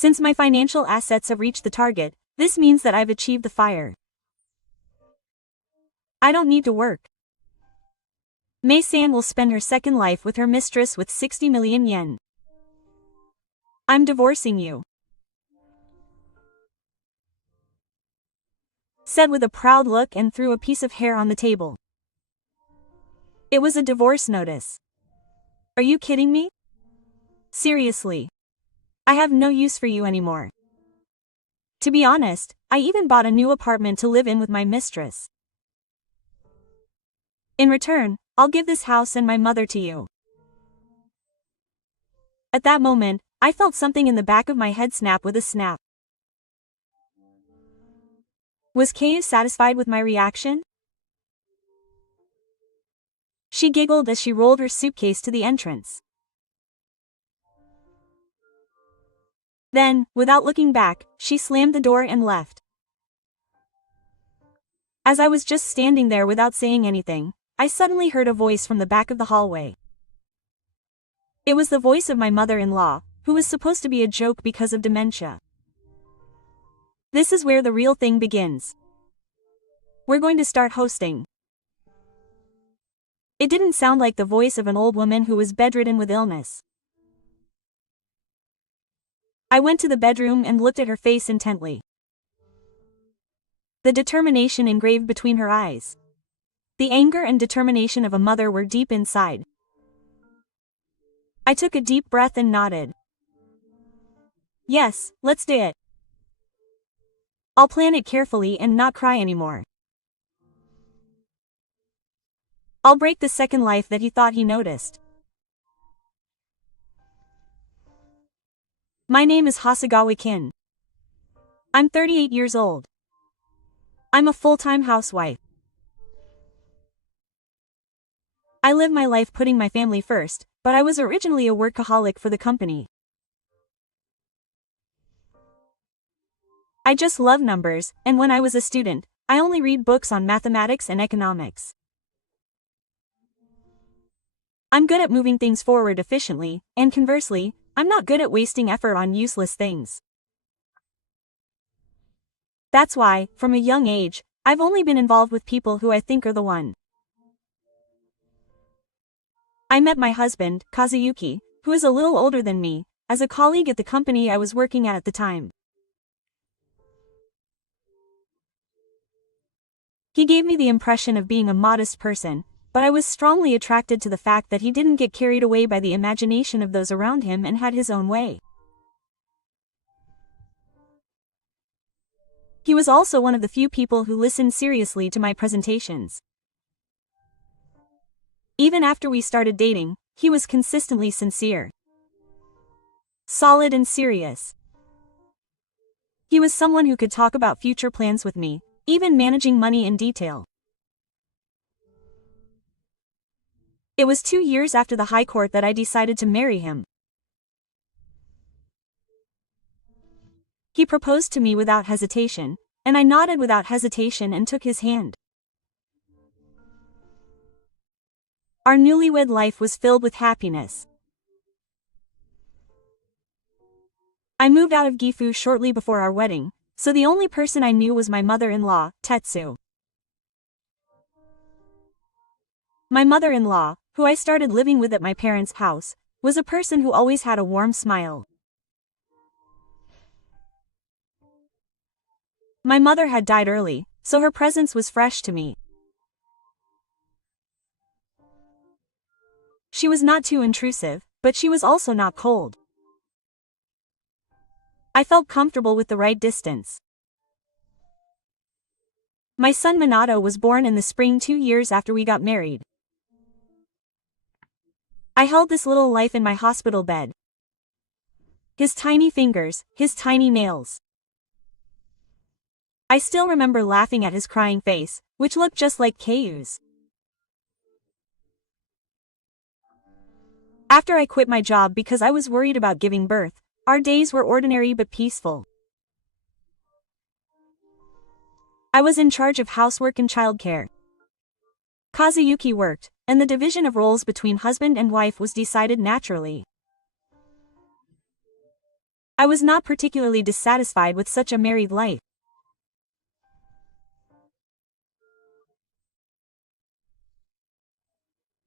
Since my financial assets have reached the target, this means that I've achieved the fire. I don't need to work. Mei-san will spend her second life with her mistress with 60 million yen. I'm divorcing you. Said with a proud look and threw a piece of hair on the table. It was a divorce notice. Are you kidding me? Seriously. I have no use for you anymore. To be honest, I even bought a new apartment to live in with my mistress. In return, I'll give this house and my mother to you. At that moment, I felt something in the back of my head snap with a snap. Was Keiyu satisfied with my reaction? She giggled as she rolled her suitcase to the entrance. Then, without looking back, she slammed the door and left. As I was just standing there without saying anything, I suddenly heard a voice from the back of the hallway. It was the voice of my mother-in-law, who was supposed to be a joke because of dementia. This is where the real thing begins. We're going to start hosting. It didn't sound like the voice of an old woman who was bedridden with illness. I went to the bedroom and looked at her face intently. The determination engraved between her eyes. The anger and determination of a mother were deep inside. I took a deep breath and nodded. Yes, let's do it. I'll plan it carefully and not cry anymore. I'll break the second life that he thought he noticed. My name is Hasegawa Kin. I'm 38 years old. I'm a full-time housewife. I live my life putting my family first, but I was originally a workaholic for the company. I just love numbers, and when I was a student, I only read books on mathematics and economics. I'm good at moving things forward efficiently, and conversely, I'm not good at wasting effort on useless things. That's why, from a young age, I've only been involved with people who I think are the one. I met my husband, Kazuyuki, who is a little older than me, as a colleague at the company I was working at the time. He gave me the impression of being a modest person, but I was strongly attracted to the fact that he didn't get carried away by the imagination of those around him and had his own way. He was also one of the few people who listened seriously to my presentations. Even after we started dating, he was consistently sincere, solid and serious. He was someone who could talk about future plans with me, even managing money in detail. It was 2 years after the High Court that I decided to marry him. He proposed to me without hesitation, and I nodded without hesitation and took his hand. Our newlywed life was filled with happiness. I moved out of Gifu shortly before our wedding, so the only person I knew was my mother-in-law, Tetsu. My mother-in-law, who I started living with at my parents' house, was a person who always had a warm smile. My mother had died early, so her presence was fresh to me. She was not too intrusive, but she was also not cold. I felt comfortable with the right distance. My son Minato was born in the spring 2 years after we got married. I held this little life in my hospital bed. His tiny fingers, his tiny nails. I still remember laughing at his crying face, which looked just like Keiyu's. After I quit my job because I was worried about giving birth, our days were ordinary but peaceful. I was in charge of housework and childcare. Kazuyuki worked, and the division of roles between husband and wife was decided naturally. I was not particularly dissatisfied with such a married life.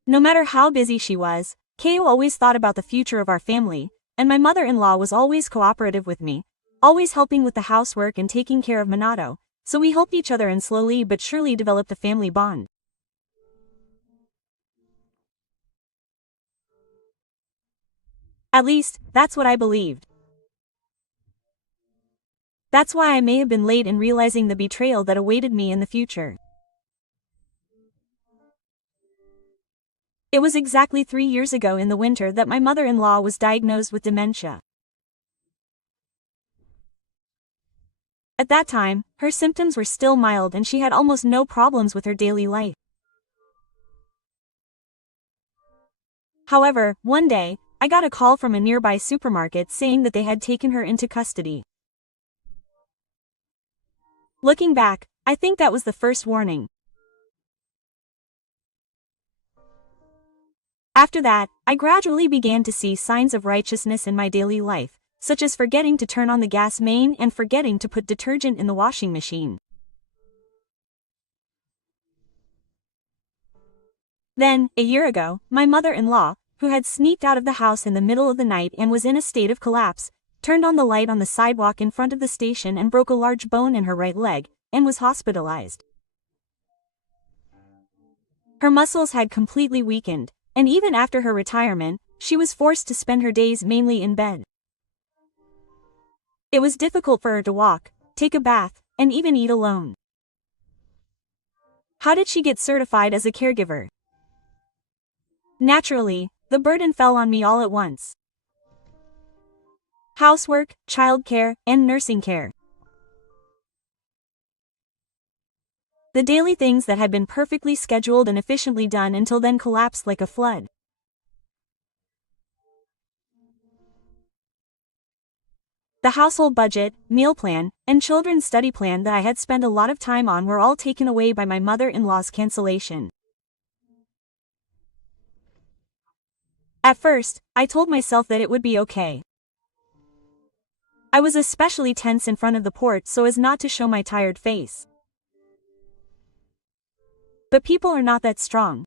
No matter how busy she was, Keo always thought about the future of our family, and my mother-in-law was always cooperative with me, always helping with the housework and taking care of Minato, so we helped each other and slowly but surely developed a family bond. At least, that's what I believed. That's why I may have been late in realizing the betrayal that awaited me in the future. It was exactly 3 years ago in the winter that my mother-in-law was diagnosed with dementia. At that time, her symptoms were still mild and she had almost no problems with her daily life. However, one day, I got a call from a nearby supermarket saying that they had taken her into custody. Looking back, I think that was the first warning. After that, I gradually began to see signs of righteousness in my daily life, such as forgetting to turn on the gas main and forgetting to put detergent in the washing machine. Then, a year ago, my mother-in-law, who had sneaked out of the house in the middle of the night and was in a state of collapse, turned on the light on the sidewalk in front of the station and broke a large bone in her right leg, and was hospitalized. Her muscles had completely weakened, and even after her retirement, she was forced to spend her days mainly in bed. It was difficult for her to walk, take a bath, and even eat alone. How did she get certified as a caregiver? Naturally, the burden fell on me all at once. Housework, childcare, and nursing care. The daily things that had been perfectly scheduled and efficiently done until then collapsed like a flood. The household budget, meal plan, and children's study plan that I had spent a lot of time on were all taken away by my mother-in-law's cancellation. At first, I told myself that it would be okay. I was especially tense in front of the port so as not to show my tired face. But people are not that strong.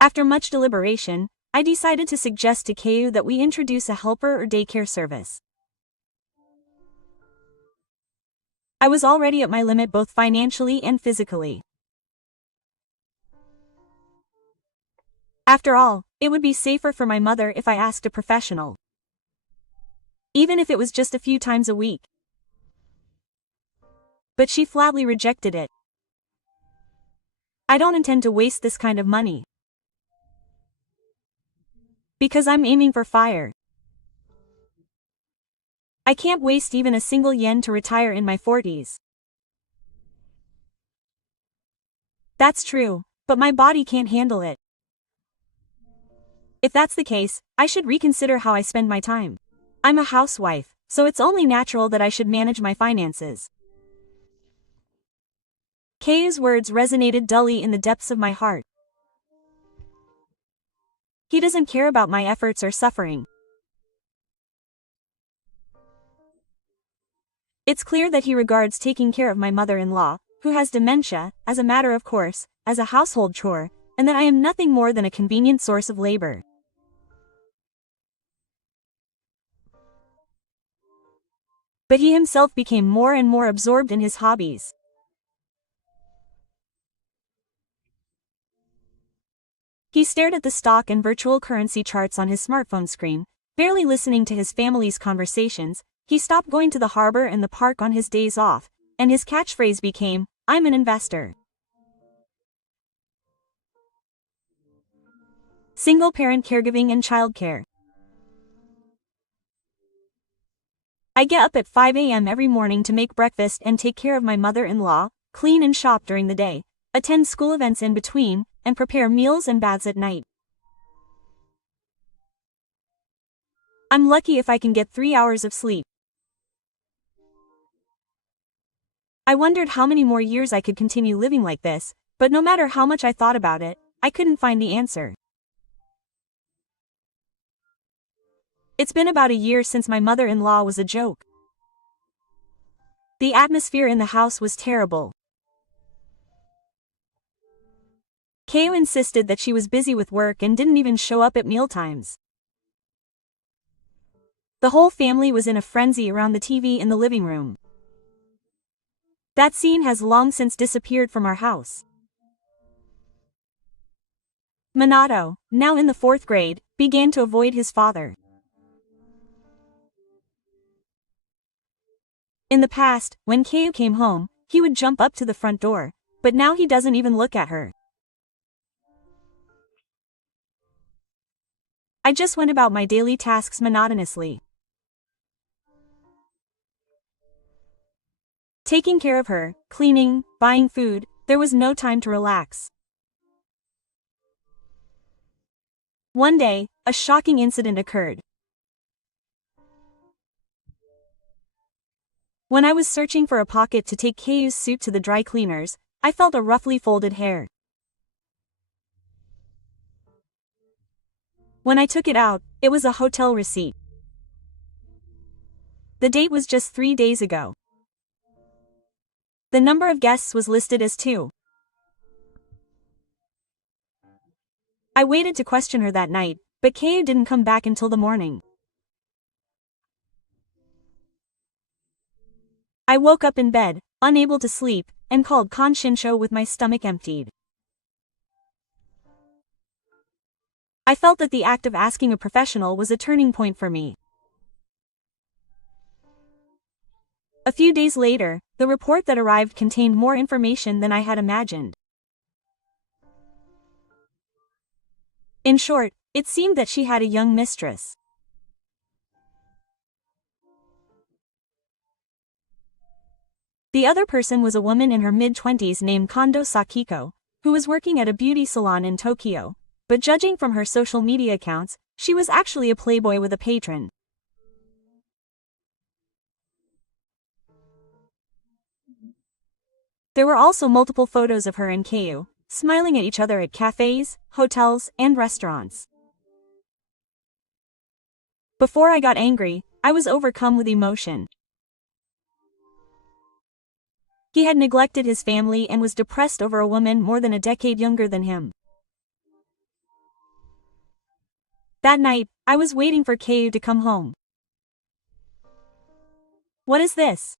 After much deliberation, I decided to suggest to Keiyu that we introduce a helper or daycare service. I was already at my limit both financially and physically. After all, it would be safer for my mother if I asked a professional. Even if it was just a few times a week. But she flatly rejected it. I don't intend to waste this kind of money. Because I'm aiming for fire. I can't waste even a single yen to retire in my 40s. That's true, but my body can't handle it. If that's the case, I should reconsider how I spend my time. I'm a housewife, so it's only natural that I should manage my finances. Keiyu's words resonated dully in the depths of my heart. He doesn't care about my efforts or suffering. It's clear that he regards taking care of my mother-in-law, who has dementia, as a matter of course, as a household chore, and that I am nothing more than a convenient source of labor. But he himself became more and more absorbed in his hobbies. He stared at the stock and virtual currency charts on his smartphone screen, barely listening to his family's conversations. He stopped going to the harbor and the park on his days off, and his catchphrase became, "I'm an investor." Single-parent caregiving and childcare. I get up at 5 a.m. every morning to make breakfast and take care of my mother-in-law, clean and shop during the day, attend school events in between, and prepare meals and baths at night. I'm lucky if I can get 3 hours of sleep. I wondered how many more years I could continue living like this, but no matter how much I thought about it, I couldn't find the answer. It's been about a year since my mother-in-law was a joke. The atmosphere in the house was terrible. Kayoo insisted that she was busy with work and didn't even show up at mealtimes. The whole family was in a frenzy around the TV in the living room. That scene has long since disappeared from our house. Minato, now in the 4th grade, began to avoid his father. In the past, when Kayoo came home, he would jump up to the front door, but now he doesn't even look at her. I just went about my daily tasks monotonously. Taking care of her, cleaning, buying food, there was no time to relax. One day, a shocking incident occurred. When I was searching for a pocket to take Kayoo's suit to the dry cleaners, I felt a roughly folded hair. When I took it out, it was a hotel receipt. The date was just 3 days ago. The number of guests was listed as 2. I waited to question her that night, but Kayoo didn't come back until the morning. I woke up in bed, unable to sleep, and called Konshinsho with my stomach emptied. I felt that the act of asking a professional was a turning point for me. A few days later, the report that arrived contained more information than I had imagined. In short, it seemed that she had a young mistress. The other person was a woman in her mid-20s named Kondo Sakiko, who was working at a beauty salon in Tokyo, but judging from her social media accounts, she was actually a playboy with a patron. There were also multiple photos of her and Kayoo, smiling at each other at cafes, hotels, and restaurants. Before I got angry, I was overcome with emotion. He had neglected his family and was depressed over a woman more than a decade younger than him. That night, I was waiting for Kayoo to come home. What is this?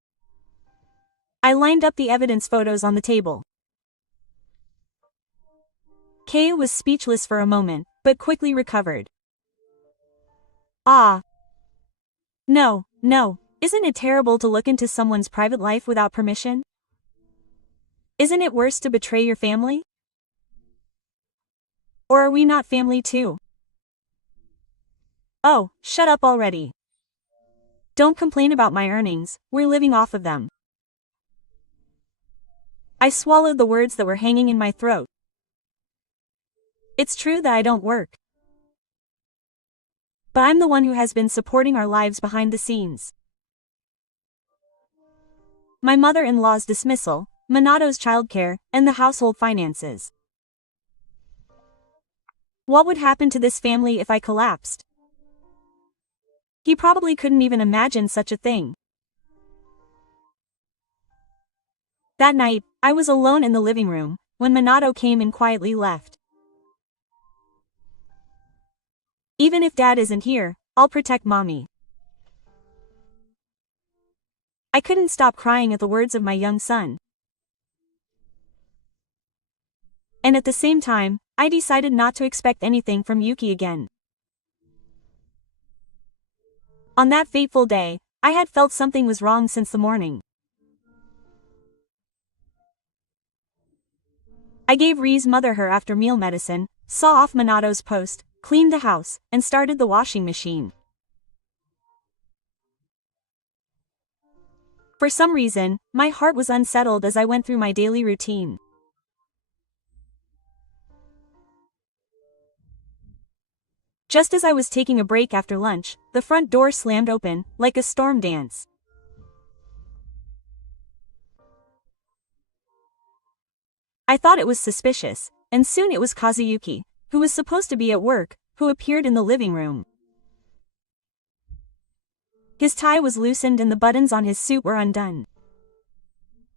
I lined up the evidence photos on the table. Kayoo was speechless for a moment, but quickly recovered. Ah. No, isn't it terrible to look into someone's private life without permission? Isn't it worse to betray your family? Or are we not family too? Oh, shut up already. Don't complain about my earnings, we're living off of them. I swallowed the words that were hanging in my throat. It's true that I don't work. But I'm the one who has been supporting our lives behind the scenes. My mother-in-law's dismissal, Minato's childcare, and the household finances. What would happen to this family if I collapsed? He probably couldn't even imagine such a thing. That night, I was alone in the living room, when Minato came and quietly left. Even if Dad isn't here, I'll protect Mommy. I couldn't stop crying at the words of my young son. And at the same time, I decided not to expect anything from Yuki again. On that fateful day, I had felt something was wrong since the morning. I gave Ri's mother her after-meal medicine, saw off Minato's post, cleaned the house, and started the washing machine. For some reason, my heart was unsettled as I went through my daily routine. Just as I was taking a break after lunch, the front door slammed open, like a storm dance. I thought it was suspicious, and soon it was Kazuyuki, who was supposed to be at work, who appeared in the living room. His tie was loosened and the buttons on his suit were undone.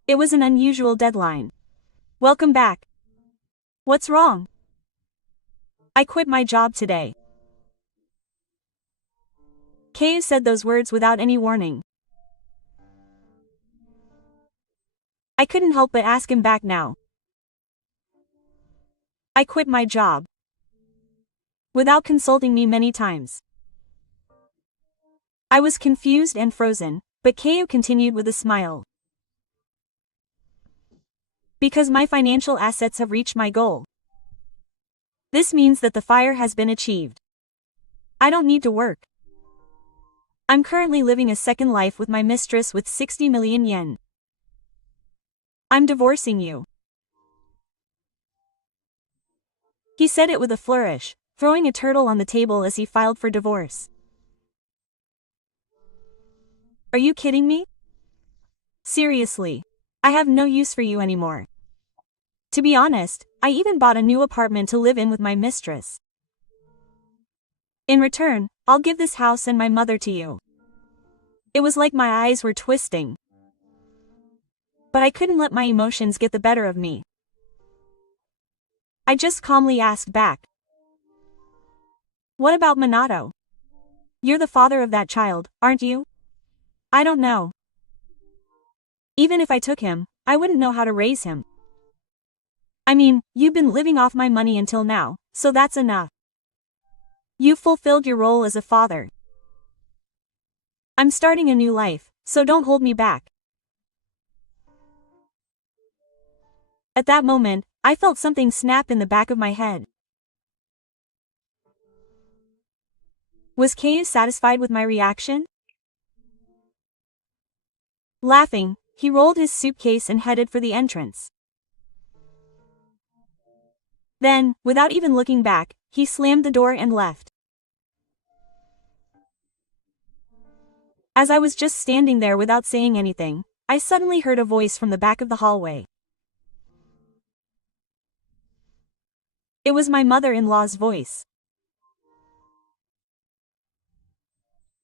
It was an unusual deadline. Welcome back. What's wrong? I quit my job today. Kei said those words without any warning. I couldn't help but ask him back now. I quit my job. Without consulting me many times. I was confused and frozen, but Kei continued with a smile. Because my financial assets have reached my goal. This means that the fire has been achieved. I don't need to work. I'm currently living a second life with my mistress with 60 million yen. I'm divorcing you. He said it with a flourish, throwing a turtle on the table as he filed for divorce. Are you kidding me? Seriously. I have no use for you anymore. To be honest, I even bought a new apartment to live in with my mistress. In return, I'll give this house and my mother to you. It was like my eyes were twisting. But I couldn't let my emotions get the better of me. I just calmly asked back. What about Minato? You're the father of that child, aren't you? I don't know. Even if I took him, I wouldn't know how to raise him. I mean, you've been living off my money until now, so that's enough. You've fulfilled your role as a father. I'm starting a new life, so don't hold me back. At that moment, I felt something snap in the back of my head. Was Kei satisfied with my reaction? Laughing, he rolled his suitcase and headed for the entrance. Then, without even looking back, he slammed the door and left. As I was just standing there without saying anything, I suddenly heard a voice from the back of the hallway. It was my mother-in-law's voice.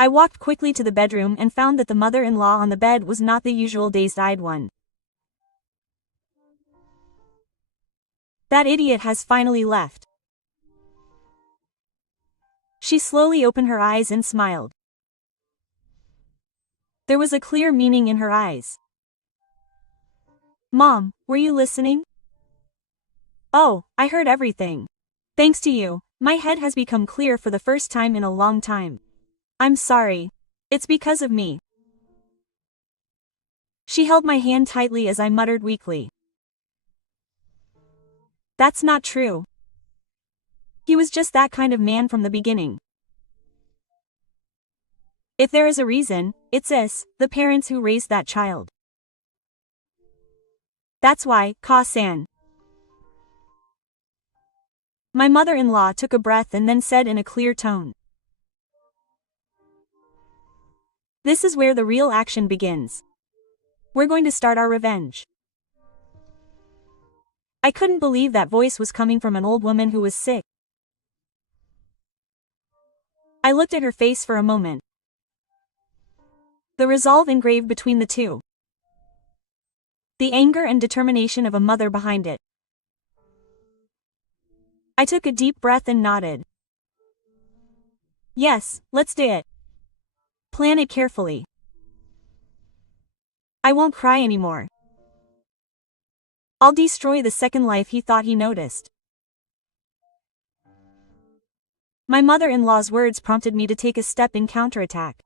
I walked quickly to the bedroom and found that the mother-in-law on the bed was not the usual dazed-eyed one. That idiot has finally left. She slowly opened her eyes and smiled. There was a clear meaning in her eyes. Mom, were you listening? Oh, I heard everything. Thanks to you, my head has become clear for the first time in a long time. I'm sorry. It's because of me. She held my hand tightly as I muttered weakly. That's not true. He was just that kind of man from the beginning. If there is a reason, it's us, the parents who raised that child. That's why, Ka-san. My mother-in-law took a breath and then said in a clear tone. This is where the real action begins. We're going to start our revenge. I couldn't believe that voice was coming from an old woman who was sick. I looked at her face for a moment. The resolve engraved between the two. The anger and determination of a mother behind it. I took a deep breath and nodded. Yes, let's do it. Plan it carefully. I won't cry anymore. I'll destroy the second life he thought he noticed. My mother-in-law's words prompted me to take a step in counterattack.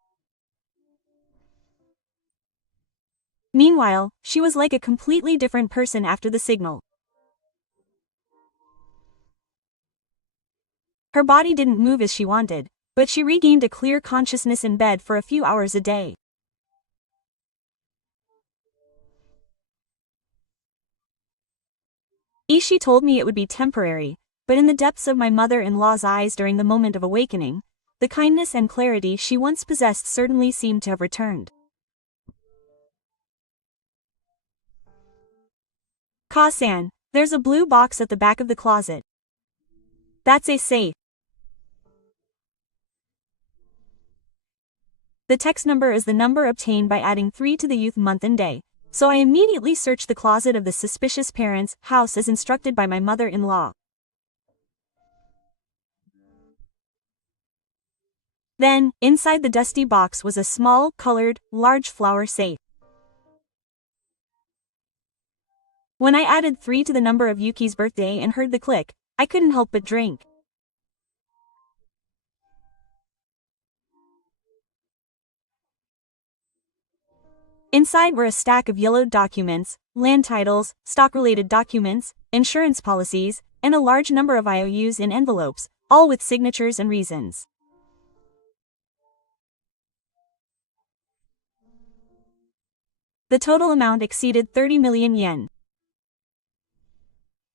Meanwhile, she was like a completely different person after the signal. Her body didn't move as she wanted, but she regained a clear consciousness in bed for a few hours a day. Ishii told me it would be temporary, but in the depths of my mother-in-law's eyes during the moment of awakening, the kindness and clarity she once possessed certainly seemed to have returned. Ka-san, there's a blue box at the back of the closet. That's a safe. The text number is the number obtained by adding 3 to the youth month and day, so I immediately searched the closet of the suspicious parents' house as instructed by my mother-in-law. Then, inside the dusty box was a small, colored, large flower safe. When I added 3 to the number of Yuki's birthday and heard the click, I couldn't help but drink. Inside were a stack of yellowed documents, land titles, stock-related documents, insurance policies, and a large number of IOUs in envelopes, all with signatures and reasons. The total amount exceeded 30 million yen.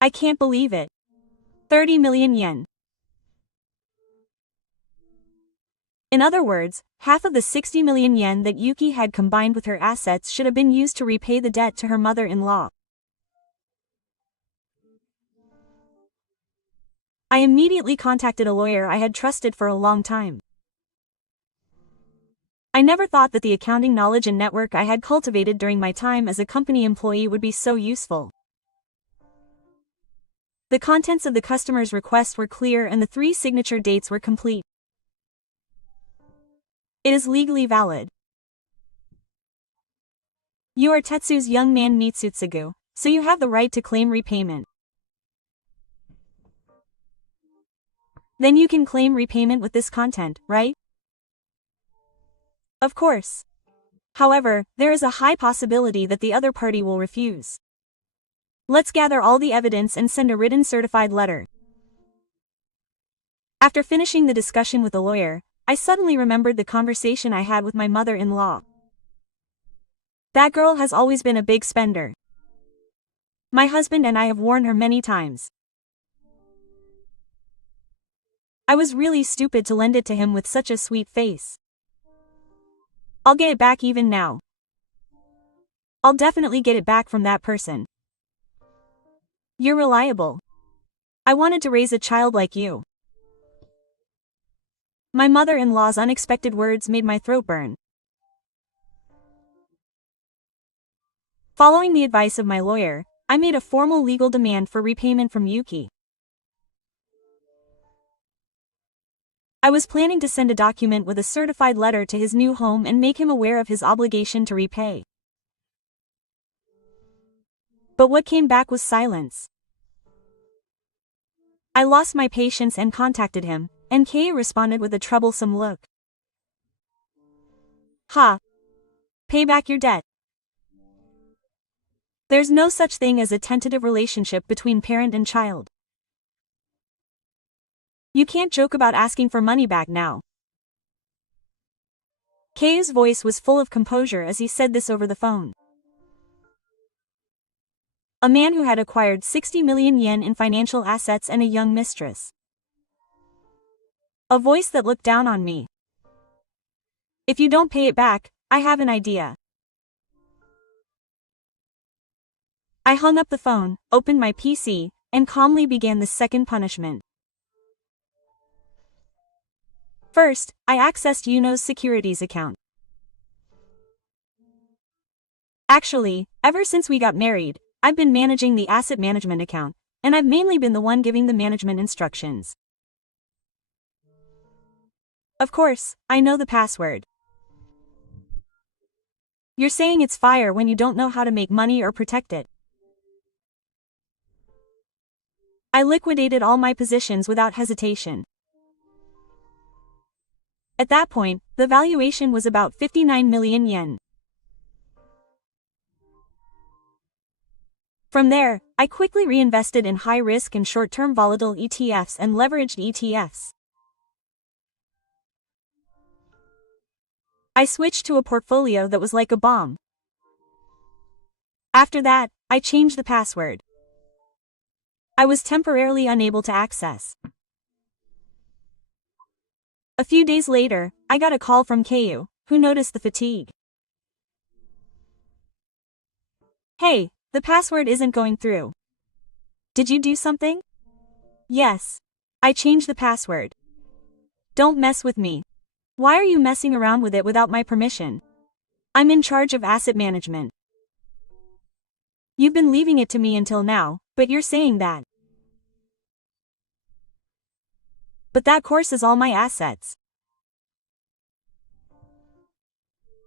I can't believe it. 30 million yen. In other words, half of the 60 million yen that Yuki had combined with her assets should have been used to repay the debt to her mother-in-law. I immediately contacted a lawyer I had trusted for a long time. I never thought that the accounting knowledge and network I had cultivated during my time as a company employee would be so useful. The contents of the customer's request were clear and the 3 signature dates were complete. It is legally valid. You are Tetsu's young man Mitsutsugu, so you have the right to claim repayment. Then you can claim repayment with this content, right? Of course. However, there is a high possibility that the other party will refuse. Let's gather all the evidence and send a written certified letter. After finishing the discussion with the lawyer, I suddenly remembered the conversation I had with my mother-in-law. That girl has always been a big spender. My husband and I have warned her many times. I was really stupid to lend it to him with such a sweet face. I'll get it back even now. I'll definitely get it back from that person. You're reliable. I wanted to raise a child like you. My mother-in-law's unexpected words made my throat burn. Following the advice of my lawyer, I made a formal legal demand for repayment from Yuki. I was planning to send a document with a certified letter to his new home and make him aware of his obligation to repay. But what came back was silence. I lost my patience and contacted him, and Kei responded with a troublesome look. Ha! Pay back your debt. There's no such thing as a tentative relationship between parent and child. You can't joke about asking for money back now. Kei's voice was full of composure as he said this over the phone. A man who had acquired 60 million yen in financial assets and a young mistress. A voice that looked down on me. If you don't pay it back, I have an idea. I hung up the phone, opened my PC, and calmly began the second punishment. First, I accessed Yuno's securities account. Actually, ever since we got married, I've been managing the asset management account, and I've mainly been the one giving the management instructions. Of course, I know the password. You're saying it's fire when you don't know how to make money or protect it. I liquidated all my positions without hesitation. At that point, the valuation was about 59 million yen. From there, I quickly reinvested in high-risk and short-term volatile ETFs and leveraged ETFs. I switched to a portfolio that was like a bomb. After that, I changed the password. I was temporarily unable to access. A few days later, I got a call from Keiyu, who noticed the fatigue. Hey, the password isn't going through. Did you do something? Yes. I changed the password. Don't mess with me. Why are you messing around with it without my permission? I'm in charge of asset management. You've been leaving it to me until now, but you're saying that. But that course is all my assets.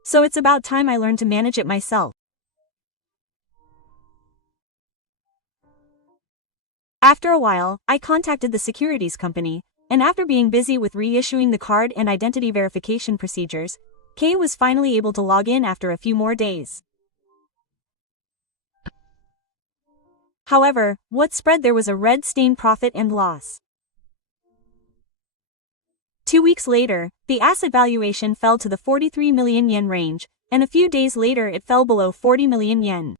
So it's about time I learned to manage it myself. After a while, I contacted the securities company, and after being busy with reissuing the card and identity verification procedures, Kay was finally able to log in after a few more days. However, what spread there was a red stain profit and loss. 2 weeks later, the asset valuation fell to the 43 million yen range, and a few days later it fell below 40 million yen.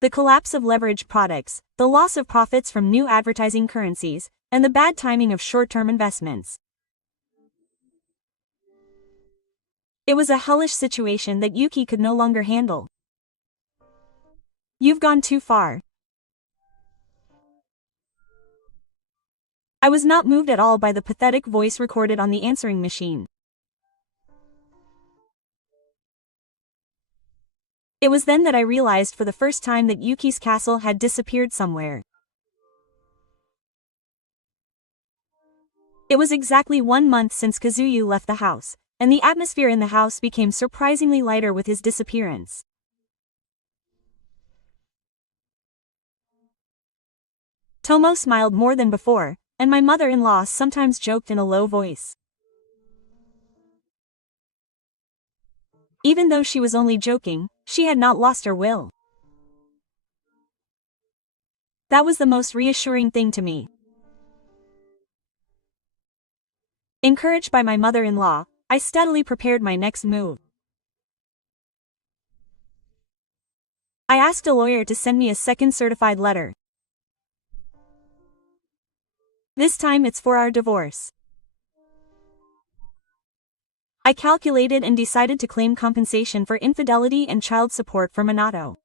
The collapse of leveraged products, the loss of profits from new advertising currencies, and the bad timing of short-term investments. It was a hellish situation that Yuki could no longer handle. You've gone too far. I was not moved at all by the pathetic voice recorded on the answering machine. It was then that I realized for the first time that Yuki's castle had disappeared somewhere. It was exactly 1 month since Kazuyu left the house, and the atmosphere in the house became surprisingly lighter with his disappearance. Tomo smiled more than before, and my mother-in-law sometimes joked in a low voice. Even though she was only joking, she had not lost her will. That was the most reassuring thing to me. Encouraged by my mother-in-law, I steadily prepared my next move. I asked a lawyer to send me a second certified letter. This time it's for our divorce. I calculated and decided to claim compensation for infidelity and child support for Minato.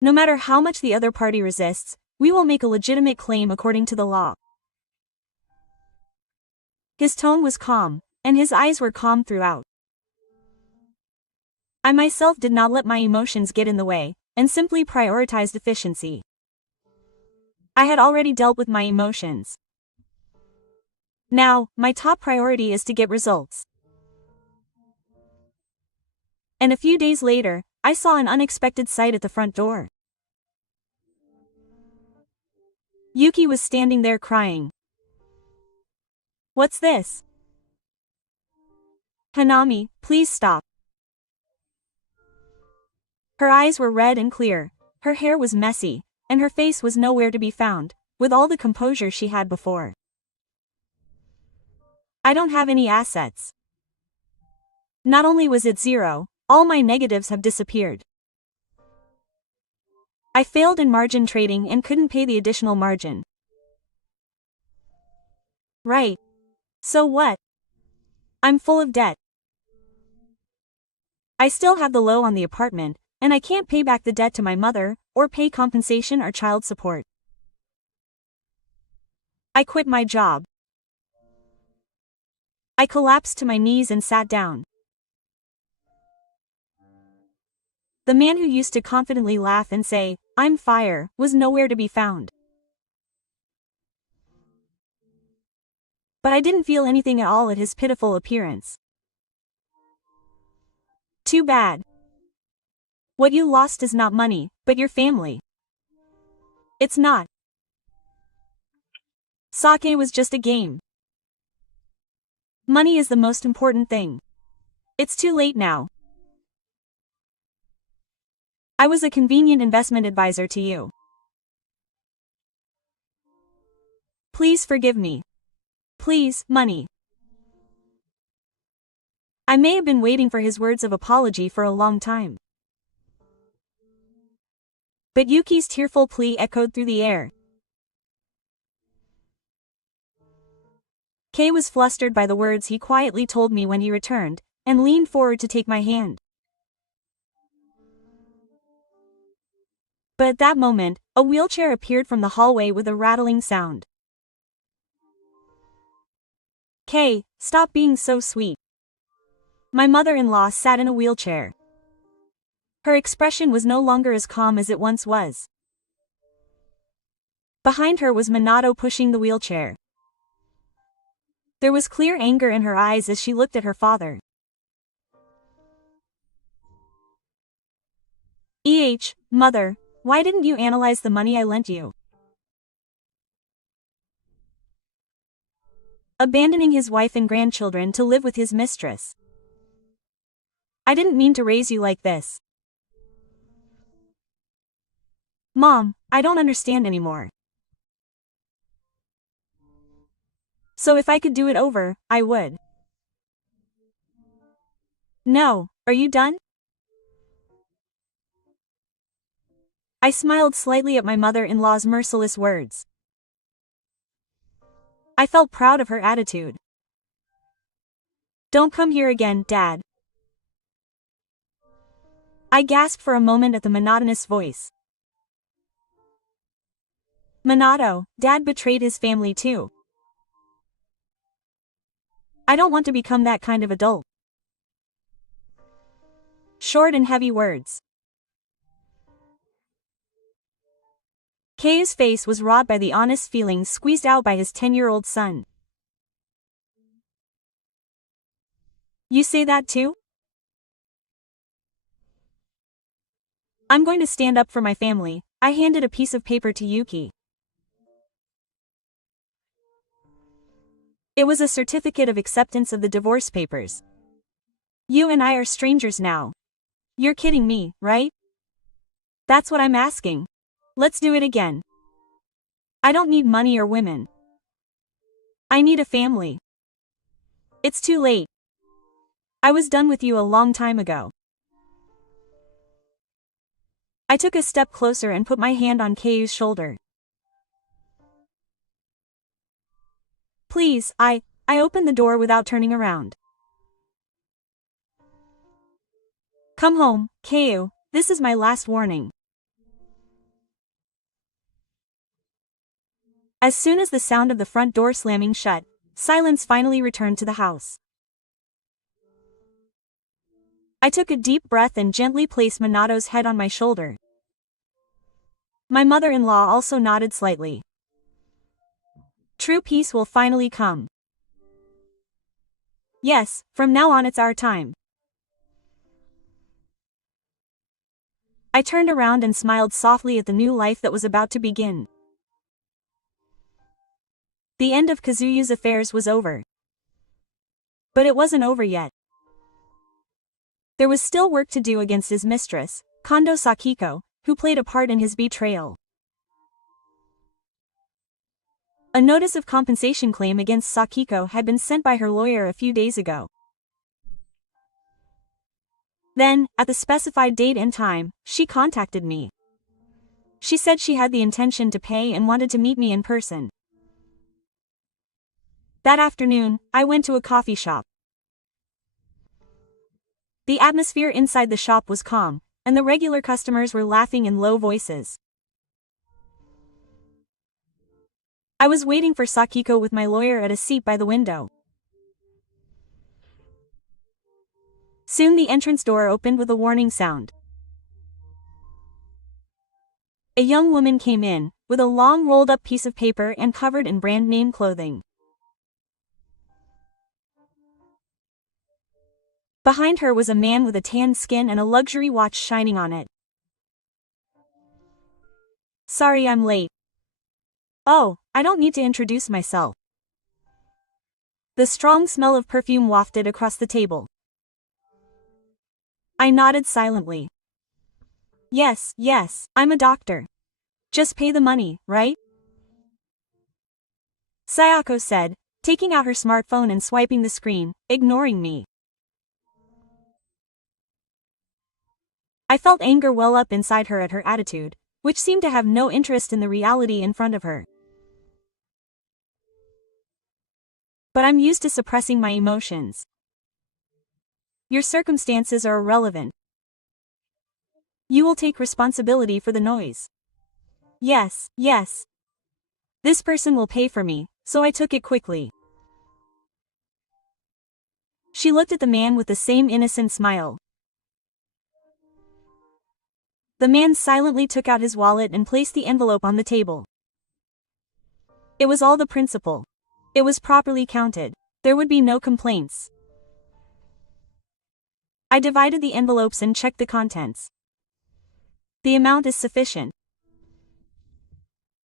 No matter how much the other party resists, we will make a legitimate claim according to the law. His tone was calm, and his eyes were calm throughout. I myself did not let my emotions get in the way, and simply prioritized efficiency. I had already dealt with my emotions. Now, my top priority is to get results. And a few days later, I saw an unexpected sight at the front door. Yuki was standing there crying. What's this? Hanami, please stop. Her eyes were red and clear, her hair was messy, and her face was nowhere to be found, with all the composure she had before. I don't have any assets. Not only was it zero, all my negatives have disappeared. I failed in margin trading and couldn't pay the additional margin. Right. So what? I'm full of debt. I still have the loan on the apartment, and I can't pay back the debt to my mother, or pay compensation or child support. I quit my job. I collapsed to my knees and sat down. The man who used to confidently laugh and say, "I'm fire," was nowhere to be found. But I didn't feel anything at all at his pitiful appearance. Too bad. What you lost is not money, but your family. It's not. Sake was just a game. Money is the most important thing. It's too late now. I was a convenient investment advisor to you. Please forgive me. Please, money. I may have been waiting for his words of apology for a long time. But Yuki's tearful plea echoed through the air. Kei was flustered by the words he quietly told me when he returned, and leaned forward to take my hand. But at that moment, a wheelchair appeared from the hallway with a rattling sound. Kay, stop being so sweet. My mother-in-law sat in a wheelchair. Her expression was no longer as calm as it once was. Behind her was Minato pushing the wheelchair. There was clear anger in her eyes as she looked at her father. Mother, why didn't you analyze the money I lent you? Abandoning his wife and grandchildren to live with his mistress. I didn't mean to raise you like this. Mom, I don't understand anymore. So if I could do it over, I would. No, are you done? I smiled slightly at my mother-in-law's merciless words. I felt proud of her attitude. Don't come here again, Dad. I gasped for a moment at the monotonous voice. Minato, Dad betrayed his family too. I don't want to become that kind of adult. Short and heavy words. Kay's face was wrought by the honest feelings squeezed out by his 10-year-old son. You say that too? I'm going to stand up for my family. I handed a piece of paper to Yuki. It was a certificate of acceptance of the divorce papers. You and I are strangers now. You're kidding me, right? That's what I'm asking. Let's do it again. I don't need money or women. I need a family. It's too late. I was done with you a long time ago. I took a step closer and put my hand on Kayu's shoulder. Please, I opened the door without turning around. Come home, Kayu, this is my last warning. As soon as the sound of the front door slamming shut, silence finally returned to the house. I took a deep breath and gently placed Minato's head on my shoulder. My mother-in-law also nodded slightly. True peace will finally come. Yes, from now on it's our time. I turned around and smiled softly at the new life that was about to begin. The end of Kazuyu's affairs was over. But it wasn't over yet. There was still work to do against his mistress, Kondo Sakiko, who played a part in his betrayal. A notice of compensation claim against Sakiko had been sent by her lawyer a few days ago. Then, at the specified date and time, she contacted me. She said she had the intention to pay and wanted to meet me in person. That afternoon, I went to a coffee shop. The atmosphere inside the shop was calm, and the regular customers were laughing in low voices. I was waiting for Sakiko with my lawyer at a seat by the window. Soon the entrance door opened with a warning sound. A young woman came in, with a long rolled-up piece of paper and covered in brand-name clothing. Behind her was a man with a tanned skin and a luxury watch shining on it. Sorry I'm late. Oh, I don't need to introduce myself. The strong smell of perfume wafted across the table. I nodded silently. Yes, I'm a doctor. Just pay the money, right? Sayako said, taking out her smartphone and swiping the screen, ignoring me. I felt anger well up inside her at her attitude, which seemed to have no interest in the reality in front of her. But I'm used to suppressing my emotions. Your circumstances are irrelevant. You will take responsibility for the noise. Yes, yes. This person will pay for me, so I took it quickly. She looked at the man with the same innocent smile. The man silently took out his wallet and placed the envelope on the table. It was all the principal. It was properly counted. There would be no complaints. I divided the envelopes and checked the contents. The amount is sufficient.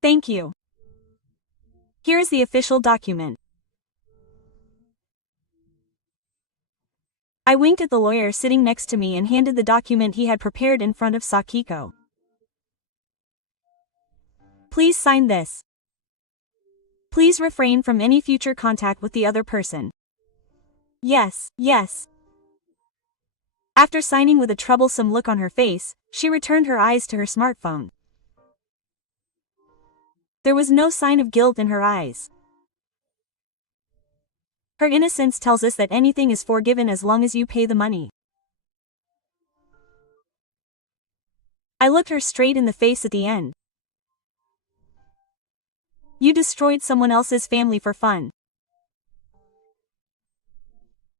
Thank you. Here is the official document. I winked at the lawyer sitting next to me and handed the document he had prepared in front of Sakiko. Please sign this. Please refrain from any future contact with the other person. Yes, yes. After signing with a troublesome look on her face, she returned her eyes to her smartphone. There was no sign of guilt in her eyes. Her innocence tells us that anything is forgiven as long as you pay the money. I looked her straight in the face at the end. You destroyed someone else's family for fun.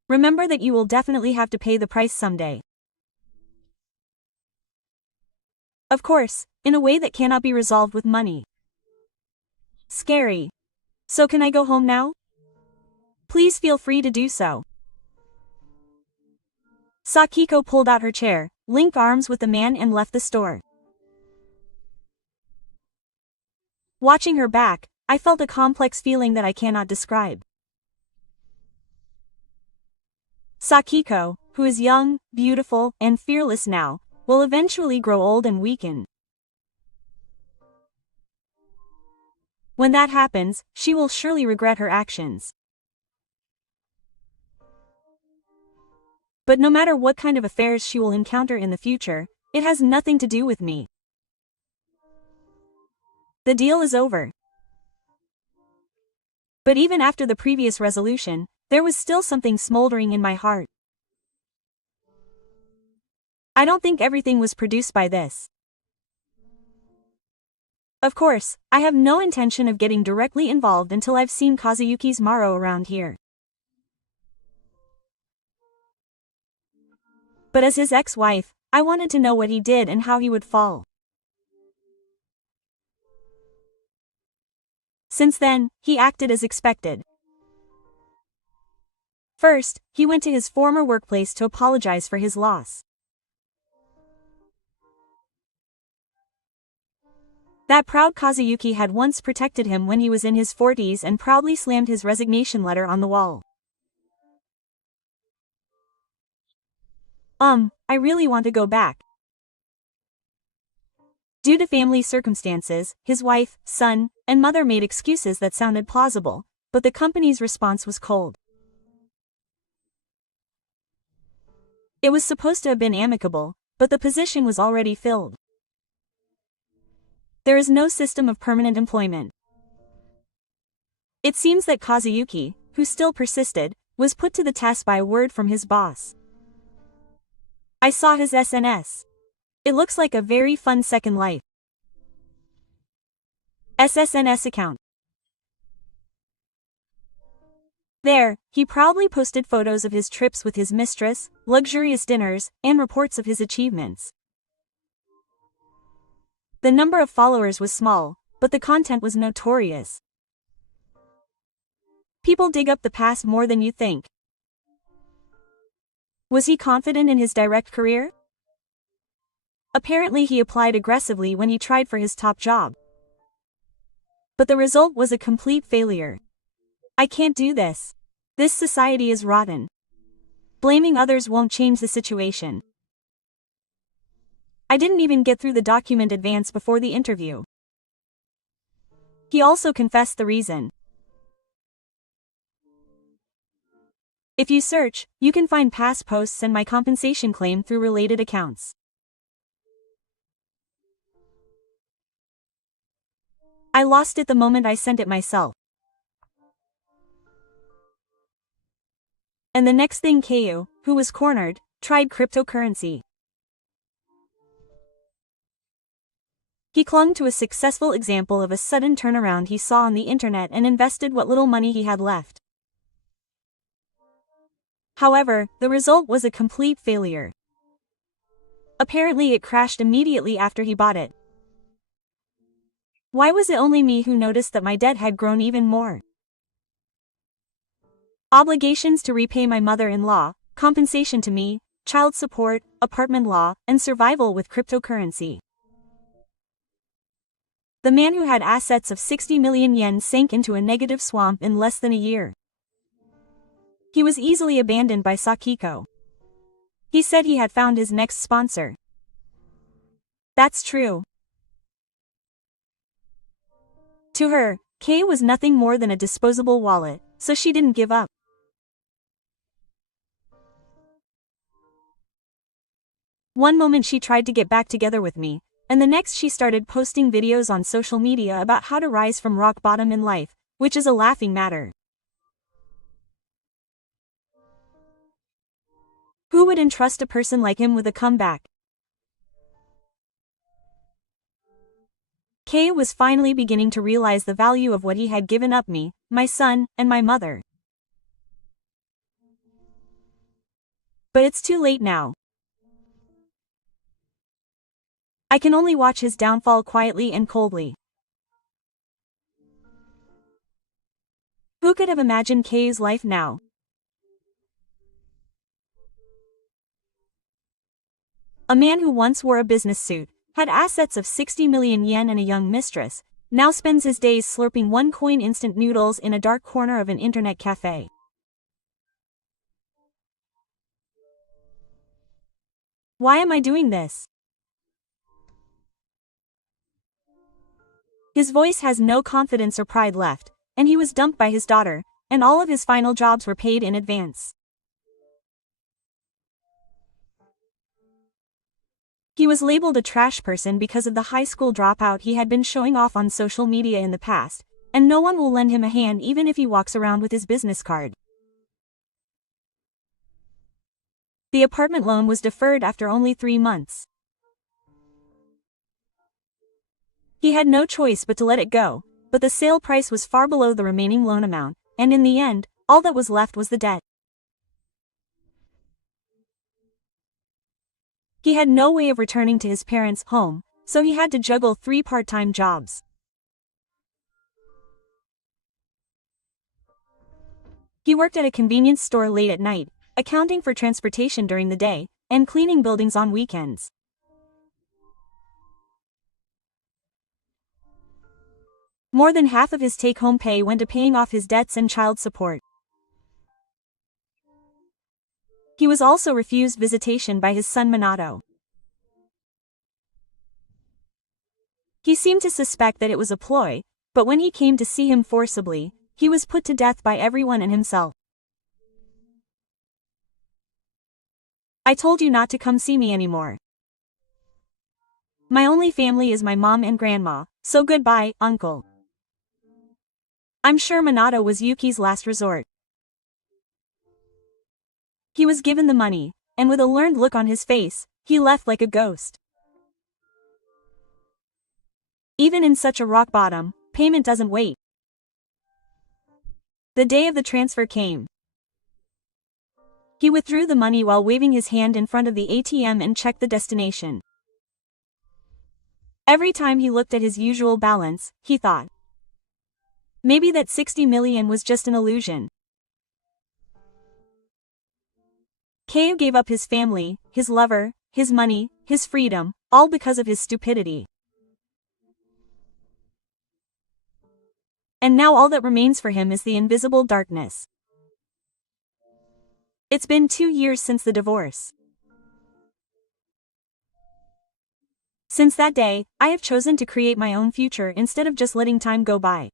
Remember that you will definitely have to pay the price someday. Of course, in a way that cannot be resolved with money. Scary. So can I go home now? Please feel free to do so. Sakiko pulled out her chair, linked arms with the man and left the store. Watching her back, I felt a complex feeling that I cannot describe. Sakiko, who is young, beautiful, and fearless now, will eventually grow old and weaken. When that happens, she will surely regret her actions. But no matter what kind of affairs she will encounter in the future, it has nothing to do with me. The deal is over. But even after the previous resolution, there was still something smoldering in my heart. I don't think everything was produced by this. Of course, I have no intention of getting directly involved until I've seen Kazuyuki's Maro around here. But as his ex-wife, I wanted to know what he did and how he would fall. Since then, he acted as expected. First, he went to his former workplace to apologize for his loss. That proud Kazuyuki had once protected him when he was in his 40s and proudly slammed his resignation letter on the wall. I really want to go back. Due to family circumstances, his wife, son, and mother made excuses that sounded plausible, but the company's response was cold. It was supposed to have been amicable, but the position was already filled. There is no system of permanent employment. It seems that Kazuyuki, who still persisted, was put to the test by a word from his boss. I saw his SNS. It looks like a very fun second life. SSNS account. There, he proudly posted photos of his trips with his mistress, luxurious dinners, and reports of his achievements. The number of followers was small, but the content was notorious. People dig up the past more than you think. Was he confident in his direct career? Apparently he applied aggressively when he tried for his top job. But the result was a complete failure. I can't do this. This society is rotten. Blaming others won't change the situation. I didn't even get through the document advance before the interview. He also confessed the reason. If you search, you can find past posts and my compensation claim through related accounts. I lost it the moment I sent it myself. And the next thing Keiyu, who was cornered, tried cryptocurrency. He clung to a successful example of a sudden turnaround he saw on the internet and invested what little money he had left. However, the result was a complete failure. Apparently it crashed immediately after he bought it. Why was it only me who noticed that my debt had grown even more? Obligations to repay my mother-in-law, compensation to me, child support, apartment law, and survival with cryptocurrency. The man who had assets of 60 million yen sank into a negative swamp in less than a year. He was easily abandoned by Sakiko. He said he had found his next sponsor. That's true. To her, Kay was nothing more than a disposable wallet, so she didn't give up. One moment she tried to get back together with me, and the next she started posting videos on social media about how to rise from rock bottom in life, which is a laughing matter. Who would entrust a person like him with a comeback? Kay was finally beginning to realize the value of what he had given up me, my son, and my mother. But it's too late now. I can only watch his downfall quietly and coldly. Who could have imagined Kay's life now? A man who once wore a business suit, had assets of 60 million yen and a young mistress, now spends his days slurping one-coin instant noodles in a dark corner of an internet cafe. Why am I doing this? His voice has no confidence or pride left, and he was dumped by his daughter, and all of his final jobs were paid in advance. He was labeled a trash person because of the high school dropout he had been showing off on social media in the past, and no one will lend him a hand even if he walks around with his business card. The apartment loan was deferred after only 3 months. He had no choice but to let it go, but the sale price was far below the remaining loan amount, and in the end, all that was left was the debt. He had no way of returning to his parents' home, so he had to juggle 3 part-time jobs. He worked at a convenience store late at night, accounting for transportation during the day, and cleaning buildings on weekends. More than half of his take-home pay went to paying off his debts and child support. He was also refused visitation by his son Minato. He seemed to suspect that it was a ploy, but when he came to see him forcibly, he was put to death by everyone and himself. I told you not to come see me anymore. My only family is my mom and grandma, so goodbye, uncle. I'm sure Minato was Yuki's last resort. He was given the money, and with a learned look on his face, he left like a ghost. Even in such a rock bottom, payment doesn't wait. The day of the transfer came. He withdrew the money while waving his hand in front of the ATM and checked the destination. Every time he looked at his usual balance, he thought, maybe that 60 million was just an illusion. Kei gave up his family, his lover, his money, his freedom, all because of his stupidity. And now all that remains for him is the invisible darkness. It's been 2 years since the divorce. Since that day, I have chosen to create my own future instead of just letting time go by.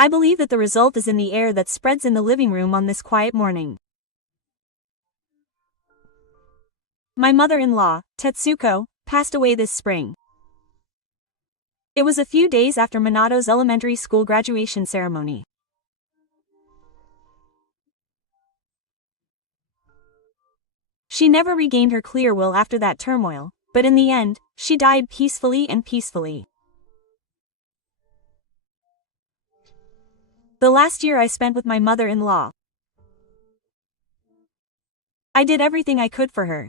I believe that the result is in the air that spreads in the living room on this quiet morning. My mother-in-law, Tetsuko, passed away this spring. It was a few days after Minato's elementary school graduation ceremony. She never regained her clear will after that turmoil, but in the end, she died peacefully and peacefully. The last year I spent with my mother-in-law. I did everything I could for her.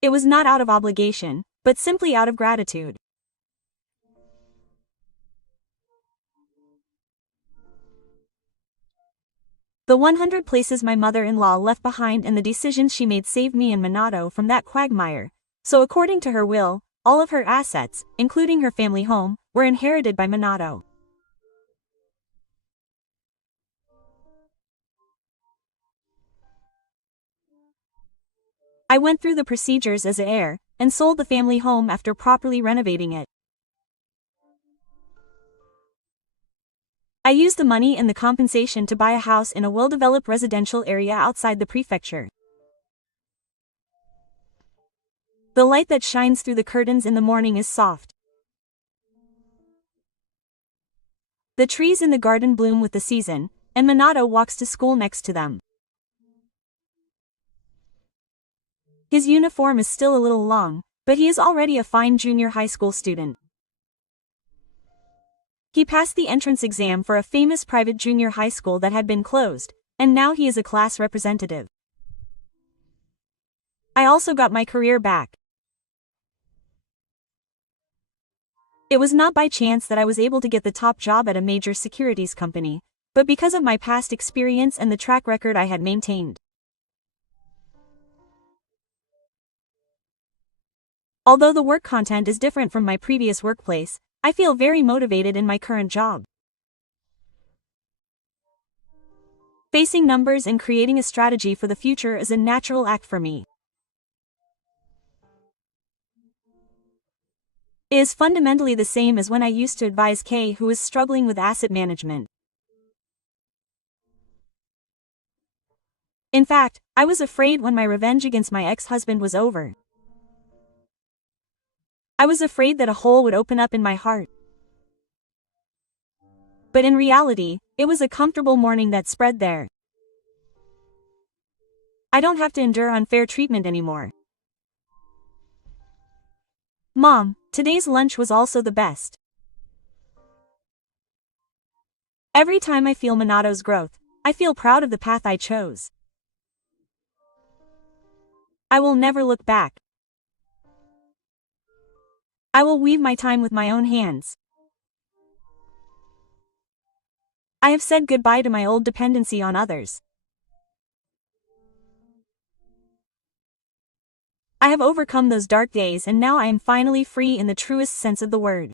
It was not out of obligation, but simply out of gratitude. The 100 places my mother-in-law left behind and the decisions she made saved me and Minato from that quagmire, so according to her will, all of her assets, including her family home, were inherited by Minato. I went through the procedures as heir, and sold the family home after properly renovating it. I used the money and the compensation to buy a house in a well-developed residential area outside the prefecture. The light that shines through the curtains in the morning is soft. The trees in the garden bloom with the season, and Minato walks to school next to them. His uniform is still a little long, but he is already a fine junior high school student. He passed the entrance exam for a famous private junior high school that had been closed, and now he is a class representative. I also got my career back. It was not by chance that I was able to get the top job at a major securities company, but because of my past experience and the track record I had maintained. Although the work content is different from my previous workplace, I feel very motivated in my current job. Facing numbers and creating a strategy for the future is a natural act for me. It is fundamentally the same as when I used to advise Kay, who was struggling with asset management. In fact, I was afraid when my revenge against my ex-husband was over. I was afraid that a hole would open up in my heart. But in reality, it was a comfortable morning that spread there. I don't have to endure unfair treatment anymore. Mom, today's lunch was also the best. Every time I feel Minato's growth, I feel proud of the path I chose. I will never look back. I will weave my time with my own hands. I have said goodbye to my old dependency on others. I have overcome those dark days and now I am finally free in the truest sense of the word.